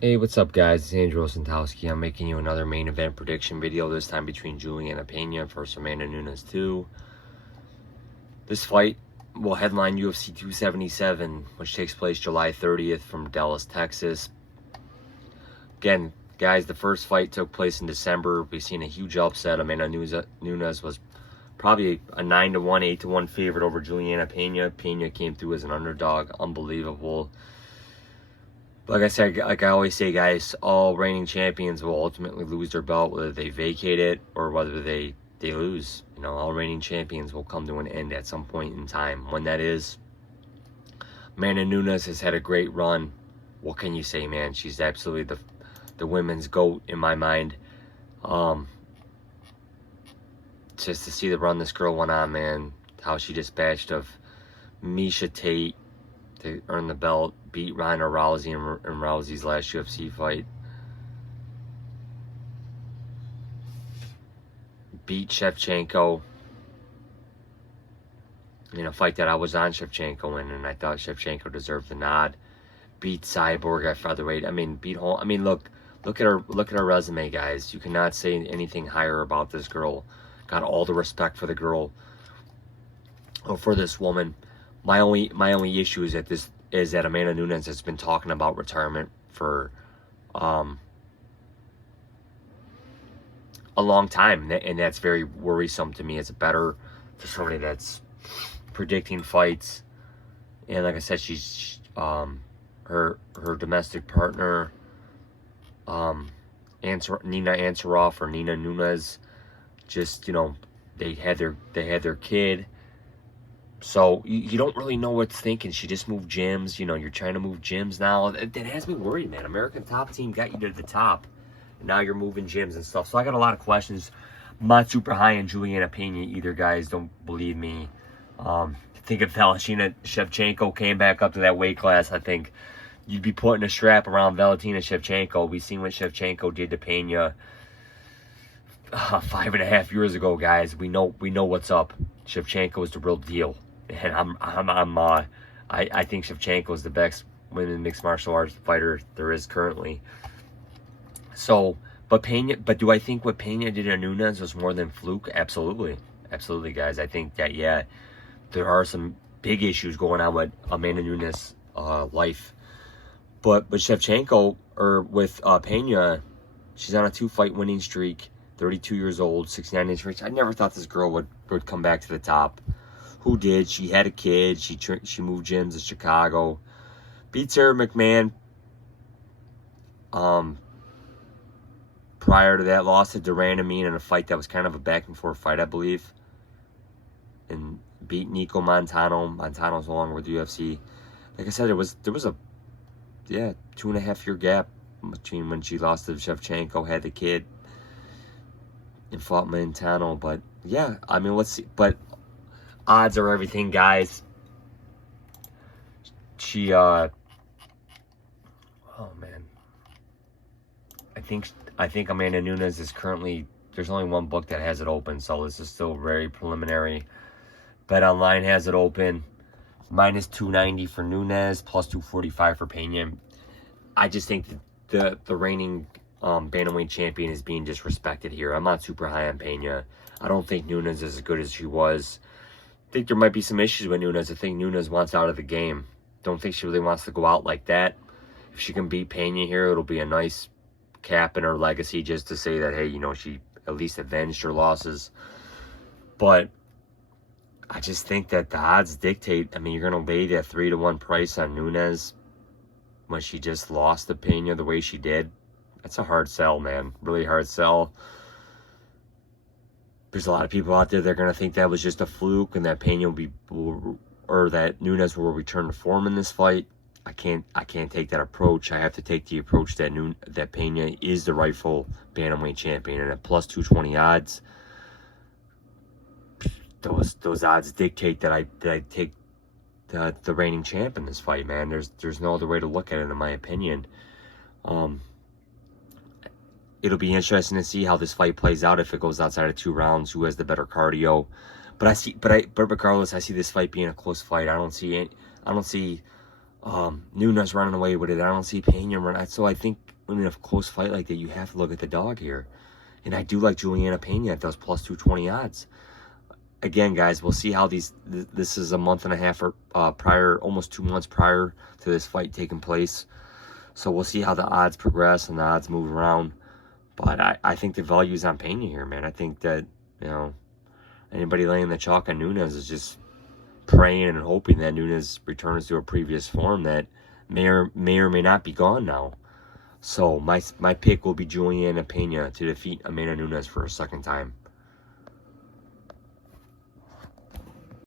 Hey, what's up, guys? It's Andrew Osentowski. I'm making you another main event prediction video, this time between Juliana Peña versus Amanda Nunes 2. This fight will headline UFC 277, which takes place July 30th from Dallas, Texas. Again, guys, the first fight took place in December. We've seen a huge upset. Amanda Nunes was probably a 9-1, 8-1 favorite over Juliana Peña. Peña came through as an underdog. Unbelievable. Like I said, like I always say, guys, all reigning champions will ultimately lose their belt, whether they vacate it or whether they lose. You know, all reigning champions will come to an end at some point in time. When that is, Amanda Nunes has had a great run. What can you say, man? She's absolutely the women's GOAT in my mind. Just to see the run this girl went on, man, how she dispatched of Miesha Tate to earn the belt, beat Ronda Rousey in Rousey's last UFC fight, beat Shevchenko in a fight that I was on Shevchenko in, and I thought Shevchenko deserved the nod. Beat Cyborg at featherweight. I mean, look at her resume, guys. You cannot say anything higher about this girl. Got all the respect for the girl, or for this woman. My only issue is that Amanda Nunes has been talking about retirement for a long time, and that's very worrisome to me. It's better for somebody that's predicting fights. And like I said, she's her domestic partner, Nina Ansaroff, or Nina Nunes, just, you know, they had their kid. So you don't really know what's thinking. She just moved gyms. You know, you're trying to move gyms now. That has me worried, man. American Top Team got you to the top, and now you're moving gyms and stuff. So I got a lot of questions. I'm not super high on Juliana Peña either, guys. Don't believe me. Think if Valentina Shevchenko came back up to that weight class, I think you'd be putting a strap around Valentina Shevchenko. We seen what Shevchenko did to Peña 5.5 years ago, guys. We know what's up. Shevchenko is the real deal. And I think Shevchenko is the best women's mixed martial arts fighter there is currently. So, but do I think what Peña did to Nunes was more than fluke? Absolutely, guys. I think that, yeah, there are some big issues going on with Amanda Nunes' life, but Shevchenko, or with Peña, she's on a 2-fight winning streak. 32 years old, 69 inch reach. I never thought this girl would come back to the top. Who did? She had a kid. She moved gyms to Chicago. Beat Sarah McMahon. Prior to that, lost to Duran Amin in a fight that was kind of a back and forth fight, I believe. And beat Nico Montano. Montano's no longer with the UFC. Like I said, there was a 2.5 year gap between when she lost to Shevchenko, had the kid, and fought Montano. But yeah, I mean, let's see. But odds are everything, guys. She oh man, I think Amanda Nunes is currently, there's only one book that has it open, so this is still very preliminary. Bet Online has it open, minus 290 for Nunes, plus 245 for Peña. I just think that the reigning bantamweight champion is being disrespected here. I'm not super high on Peña. I don't think Nunes is as good as she was. I think there might be some issues with Nunes. I think Nunes wants out of the game. Don't think she really wants to go out like that. If she can beat Peña here, it'll be a nice cap in her legacy, just to say that, hey, you know, she at least avenged her losses. But I just think that the odds dictate. I mean, you're going to lay that 3-1 price on Nunes when she just lost to Peña the way she did. That's a hard sell, man. Really hard sell. There's a lot of people out there that are going to think that was just a fluke and that Peña will be, or that Nunes will return to form in this fight. I can't take that approach. I have to take the approach that Peña is the rightful bantamweight champion, and at plus 220 odds, those odds dictate that I take the reigning champ in this fight, man. There's no other way to look at it, in my opinion. It'll be interesting to see how this fight plays out if it goes outside of 2 rounds. Who has the better cardio? But regardless, I see this fight being a close fight. I don't see Nunes running away with it. I don't see Peña running. So I think in a close fight like that, you have to look at the dog here. And I do like Juliana Peña at those plus 220 odds. Again, guys, we'll see how this is a month and a half or prior, almost 2 months prior to this fight taking place. So we'll see how the odds progress and the odds move around. But I think the value is on Peña here, man. I think that, you know, anybody laying the chalk on Nunes is just praying and hoping that Nunes returns to a previous form that may or may not be gone now. So my pick will be Juliana Peña to defeat Amanda Nunes for a second time.